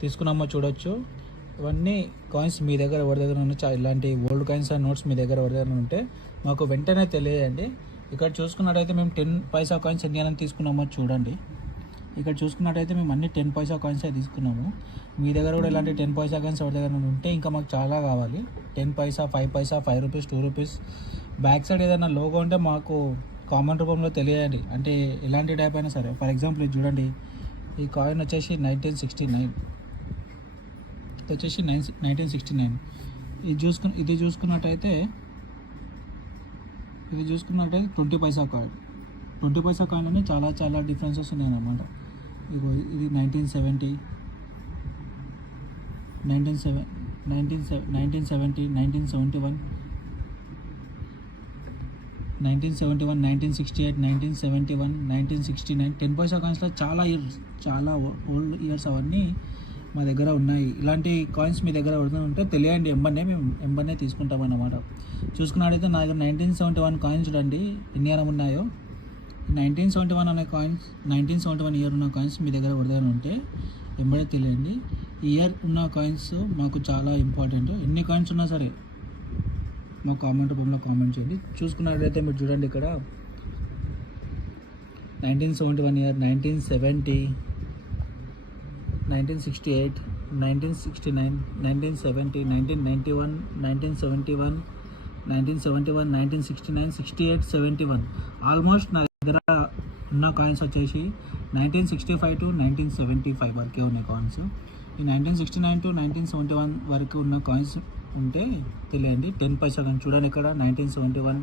తీసుకున్నామో చూడొచ్చు. ఇవన్నీ కాయిన్స్ మీ దగ్గర ఎవరి దగ్గర ఉన్న చా- ఇలాంటి ఓల్డ్ కాయిన్స్ అండ్ నోట్స్ మీ దగ్గర ఎవరి దగ్గర ఉంటే మాకు వెంటనే తెలియజేయండి. ఇక్కడ చూసుకున్నట్టయితే మేము టెన్ పైసా కాయిన్స్ ఎన్ని అని తీసుకున్నామో చూడండి. ఇక్కడ చూసుకున్నట్టయితే మేము అన్ని టెన్ పైసా కాయిన్స్ తీసుకున్నాము. మీ దగ్గర కూడా ఇలాంటి టెన్ పైసా కాయిన్స్ ఎవరి దగ్గర ఉంటే ఇంకా మాకు చాలా కావాలి. Ten paisa five paisa five rupees two rupees back side ఏదైనా లోగో ఉంటే మాకు కామన్ రూపంలో తెలియండి అంటే ఎలాంటి టైప్ అయినా సరే. ఫర్ ఎగ్జాంపుల్ ఇది చూడండి. ఈ కాయిన్ వచ్చేసి నైన్టీన్ సిక్స్టీ నైన్ ఇది వచ్చేసి నైన్ నైన్టీన్ సిక్స్టీ నైన్. ఇది చూసుకు ఇది చూసుకున్నట్టయితే ఇది చూసుకున్నట్టయితే twenty paisa coin. Twenty paisa coin అనేది చాలా చాలా డిఫరెన్సెస్ ఉన్నాయన్నమాట. ఇగో ఇది nineteen seventy. Nineteen seven nineteen seven nineteen seventy nineteen seventy one. Nineteen seventy one nineteen sixty eight nineteen seventy one nineteen sixty nine. Ten paisa కాయిన్స్లో చాలా years చాలా old years అవన్నీ మా దగ్గర ఉన్నాయి. ఇలాంటి కాయిన్స్ మీ దగ్గర ఎవరితో ఉంటే తెలియండి. ఎంబనే మేము ఎంబనే తీసుకుంటాం అన్నమాట. చూసుకున్నట్టయితే నా దగ్గర నైన్టీన్ సెవెంటీ వన్ కాయిన్స్ చూడండి. ఎన్ని అనం ఉన్నాయో? నైన్టీన్ సెవెంటీ వన్ అనే coins nineteen seventy one year ఉన్న కాయిన్స్ మీ దగ్గర ఎవరి ఉంటే ఎంబడే తెలియండి. ఇయర్ ఉన్న కాయిన్స్ మాకు చాలా ఇంపార్టెంట్ ఎన్ని కాయిన్స్ ఉన్నా సరే మా కామెంట్ రూపంలో కామెంట్ చేయండి. చూసుకున్నట్లయితే మీరు చూడండి ఇక్కడ. Nineteen seventy one year nineteen seventy nineteen sixty eight nineteen sixty nine nineteen seventy nineteen ninety one nineteen seventy one nineteen seventy one nineteen sixty nine sixty eight seventy one almost నా దగ్గర ఉన్న coins వచ్చేసి nineteen sixty five to nineteen seventy five వరకే ఉన్నాయి coins ఈ nineteen sixty nine to nineteen seventy one వరకు ఉన్న coins ఉంటే తెలియండి. టెన్ పైసా కానీ చూడండి ఇక్కడ. Nineteen seventy one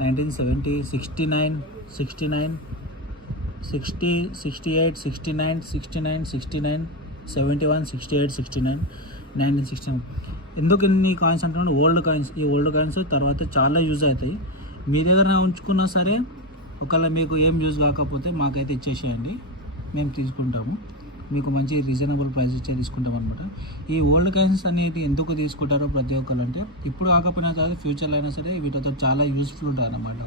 nineteen seventy sixty nine sixty nine sixty sixty eight sixty nine sixty nine sixty nine seventy one sixty eight sixty nine nineteen sixty nine. ఎందుకు ఇన్ని coins అంటున్నాడు? Old coins ఈ old coins తర్వాత చాలా use అవుతాయి. మీ దగ్గర ఉంచుకున్నా సరే ఒకవేళ మీకు ఏం యూజ్ కాకపోతే మాకైతే ఇచ్చేసేయండి. మేము తీసుకుంటాము. మీకు మంచి రీజనబుల్ ప్రైస్ ఇచ్చే తీసుకుంటాం అనమాట ఈ ఓల్డ్ కాయిన్స్ అనేది ఎందుకు తీసుకుంటారో ప్రతి ఒక్కరు అంటే ఇప్పుడు కాకపోయినా కాదు ఫ్యూచర్లో అయినా సరే వీటితో చాలా యూస్ఫుల్ ఉంటుంది అనమాట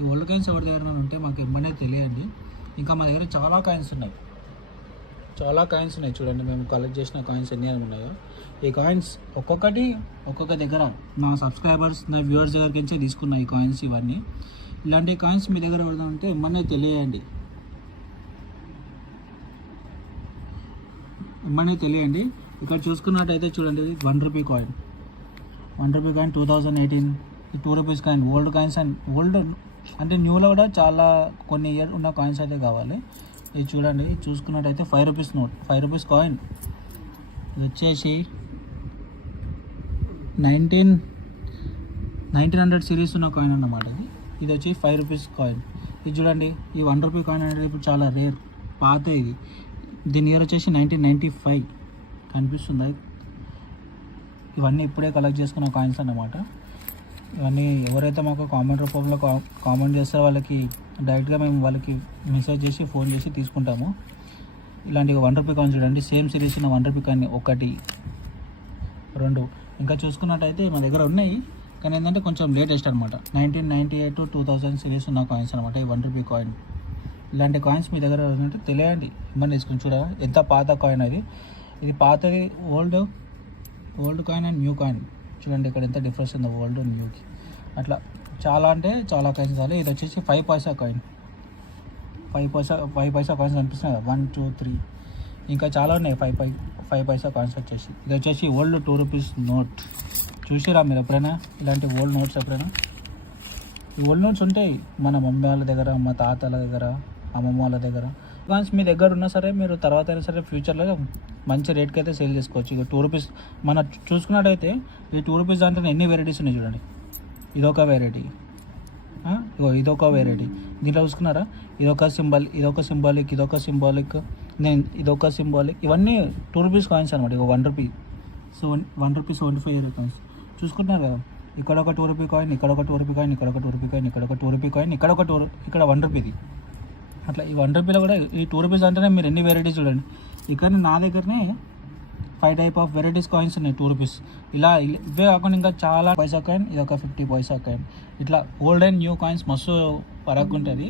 ఈ ఓల్డ్ కాయిన్స్ ఎవరి దగ్గర ఉంటే మాకు ఇమ్మనే తెలియండి. ఇంకా మా దగ్గర చాలా కాయిన్స్ ఉన్నాయి. చాలా కాయిన్స్ ఉన్నాయి. చూడండి మేము కలెక్ట్ చేసిన కాయిన్స్ ఎన్ని ఉన్నాయో. ఈ కాయిన్స్ ఒక్కొక్కటి ఒక్కొక్క దగ్గర నా సబ్స్క్రైబర్స్ నా వ్యూవర్స్ దగ్గరికి నుంచి తీసుకున్న ఈ కాయిన్స్ ఇవన్నీ. ఇలాంటి కాయిన్స్ మీ దగ్గర ఎవరైనా ఉంటే తెలియండి. ఇమ్మనే తెలియండి? ఇక్కడ చూసుకున్నట్టయితే చూడండి ఇది one rupee coin one rupee coin two thousand eighteen two rupees coin old coins and old అంటే న్యూలో కూడా చాలా కొన్ని ఇయర్ ఉన్న కాయిన్స్ అయితే కావాలి. ఇది చూడండి చూసుకున్నట్టయితే five rupees note five rupees coin ఇది వచ్చేసి నైన్టీన్ నైన్టీన్ హండ్రెడ్ సిరీస్ ఉన్న కాయిన్ అన్నమాట ఇది. ఇది వచ్చి ఫైవ్ రూపీస్ కాయిన్ ఇది చూడండి ఈ వన్ రూపీ కాయిన్ అనేది ఇప్పుడు చాలా రేర్ పాత ఇది. దీని ఇయర్ వచ్చేసి నైన్టీన్ నైంటీ ఫైవ్ కనిపిస్తుంది? ఇవన్నీ ఇప్పుడే కలెక్ట్ చేసుకున్న కాయిన్స్ అన్నమాట. ఇవన్నీ ఎవరైతే మాకు కామెంట్ రూపంలో కా- కామెంట్ చేస్తారో వాళ్ళకి డైరెక్ట్గా మేము వాళ్ళకి మెసేజ్ చేసి ఫోన్ చేసి తీసుకుంటాము. ఇలాంటి వన్ రూపీ కాయిన్ చూడండి. సేమ్ సిరీస్ ఉన్న వన్ రూపీ కాయిన్ ఒకటి రెండు. ఇంకా చూసుకున్నట్టయితే మా దగ్గర ఉన్నాయి. కానీ ఏంటంటే కొంచెం లేటెస్ట్ అనమాట nineteen ninety eight to two thousand series ఉన్న కాయిన్స్ అనమాట ఈ వన్ రూపీ కాయిన్. ఇలాంటి కాయిన్స్ మీ దగ్గర ఉన్నట్టు తెలియండి. ఇమ్మని తీసుకుని చూడ ఎంత పాత కాయిన్ అది. ఇది పాతది old old coin and new coin. చూడండి ఇక్కడ ఎంత డిఫరెన్స్ ఉంది ఓల్డ్ అండ్ న్యూకి అట్లా చాలా అంటే చాలా కాయిన్స్ కావాలి. ఇది వచ్చేసి five paisa coin five paisa five paisa coins కనిపిస్తున్నాయి కదా. వన్ టూ త్రీ ఇంకా చాలా ఉన్నాయి ఫైవ్ పై ఫైవ్ పైసా కాయిన్స్ వచ్చేసి. ఇది వచ్చేసి ఓల్డ్ టూ రూపీస్ నోట్ చూసిరా మీరు ఎప్పుడైనా? ఇలాంటి ఓల్డ్ నోట్స్ ఎప్పుడైనా? ఈ ఓల్డ్ నోట్స్ ఉంటాయి మన మమ్మీ వాళ్ళ దగ్గర మా తాతల దగ్గర అమ్మమ్మ వాళ్ళ దగ్గర. వన్స్ మీ దగ్గర ఉన్నా సరే మీరు తర్వాత అయినా సరే ఫ్యూచర్లో మంచి రేట్కి అయితే సేల్ చేసుకోవచ్చు. ఇక టూ రూపీస్ మన చూసుకున్నట్టయితే ఈ టూ రూపీస్ దాంట్లో ఎన్ని వెరైటీస్ ఉన్నాయి చూడండి. ఇదొక వెరైటీ ఇగో ఇదొక వెరైటీ దీంట్లో చూసుకున్నారా? ఇదొక సింబల్ ఇదొక సింబాలిక్ ఇదొక సింబాలిక్ నేను ఇదొక సింబాలిక్ ఇవన్నీ టూ రూపీస్ కాయిన్స్ అనమాట ఇక one rupee so one one rupee seventy five year coins చూసుకుంటున్నారు కదా? ఇక్కడ ఒక టూ రూపీ కాయిన్ ఇక్కడ ఒక టూ రూపీ కాయిన్ ఇక్కడ ఒక టూ రూపీ కాయిన్ ఇక్కడ ఒక టూ రూపీ కాయిన్ ఇక్కడ ఒక టూ ఇక్కడ వన్ రూపీది అట్లా ఈ వన్ రూపీలో కూడా ఈ టూ రూపీస్ అంటేనే మీరు ఎన్ని వెరైటీస్ చూడండి. ఇక్కడ నా దగ్గరనే five type of varieties coins ఉన్నాయి టూ రూపీస్ ఇలా ఇలా- ఇవే కాకుండా ఇంకా చాలా పైసా కాయిన్ ఇది ఒక ఫిఫ్టీ పైసా కాయిన్ ఇట్లా ఓల్డ్ అండ్ న్యూ కాయిన్స్ మస్తు పరగ్గా ఉంటుంది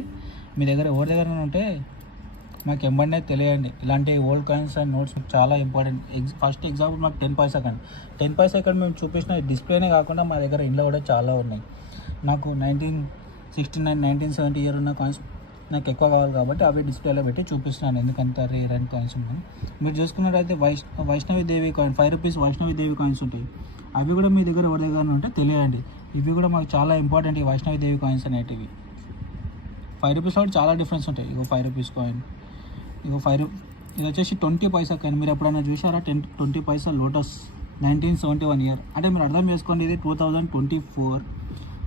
మీ దగ్గర ఎవరి దగ్గర ఉంటే మాకు ఎంబడినే తెలియండి. ఇలాంటి ఓల్డ్ కాయిన్స్ అండ్ నోట్స్ చాలా ఇంపార్టెంట్ ఎగ్జ్ ఫస్ట్ ఎగ్జాంపుల్ మాకు ten paisa coin ten paisa ఇక్కడ మేము చూపించిన డిస్ప్లేనే కాకుండా మా దగ్గర ఇంట్లో కూడా చాలా ఉన్నాయి. నాకు nineteen sixty nine nineteen seventy year ఉన్న కాయిన్స్ నాకు ఎక్కువ కావాలి కాబట్టి అవి డిస్ప్లేలో పెట్టి చూపిస్తున్నాను. ఎందుకంత రేర్ అండ్ కాయిన్స్ ఉన్నాయి. మీరు చూసుకున్నట్టయితే Vaish Vaishnavi Devi coin five rupees Vaishnavi Devi coins ఉంటాయి. అవి కూడా మీ దగ్గర ఎవరి దగ్గర ఉంటే తెలియండి. ఇవి కూడా మాకు చాలా ఇంపార్టెంట్ ఈ వైష్ణవి దేవి కాయిన్స్ అనేటివి. ఫైవ్ రూపీస్ కూడా చాలా డిఫరెన్స్ ఉంటాయి. ఇగో ఫైవ్ రూపీస్ కాయిన్. ఇగో ఫైవ్ ఇది వచ్చేసి ట్వంటీ పైసా కాయిన్. మీరు ఎప్పుడైనా చూసారా ten twenty paisa lotus. Nineteen seventy one year. అంటే మీరు అర్థం చేసుకోండి ఇది two thousand twenty four.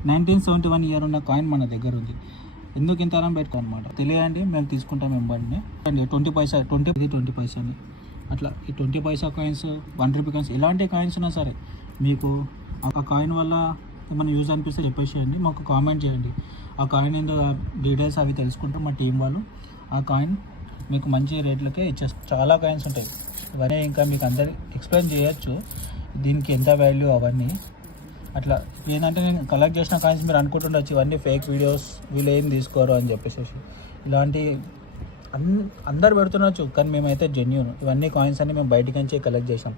Nineteen seventy one year ఉన్న కాయిన్ మన దగ్గర ఉంది. ఎందుకు ఇంత అనం పెట్టుకో అనమాట తెలియండి మేము తీసుకుంటాం ఎంబడిని అండి ట్వంటీ పైసా ట్వంటీ ఇది ట్వంటీ పైసాని. అట్లా ఈ twenty paisa coins one rupee coins ఎలాంటి కాయిన్స్ ఉన్నా సరే మీకు ఆ కాయిన్ వల్ల ఏమైనా యూజ్ అనిపిస్తే చెప్పేసేయండి మాకు కామెంట్ చేయండి. ఆ కాయిన్ ఏందో డీటెయిల్స్ అవి తెలుసుకుంటే మా టీం వాళ్ళు. ఆ కాయిన్ మీకు మంచి రేట్లకే ఇచ్చేస్తారు చాలా కాయిన్స్ ఉంటాయి. ఇవన్నీ ఇంకా మీకు అందరి ఎక్స్ప్లెయిన్ చేయొచ్చు. దీనికి ఎంత వాల్యూ అవన్నీ. అట్లా ఏంటంటే నేను కలెక్ట్ చేసిన కాయిన్స్ మీరు అనుకుంటుండొచ్చు ఇవన్నీ ఫేక్ వీడియోస్ వీళ్ళు ఏం తీసుకోరు అని చెప్పేసి. ఇలాంటి అన్ అందరు పెడుతుండొచ్చు కానీ మేమైతే జెన్యున్ ఇవన్నీ కాయిన్స్ అన్ని మేము బయటికి నుంచి కలెక్ట్ చేసాం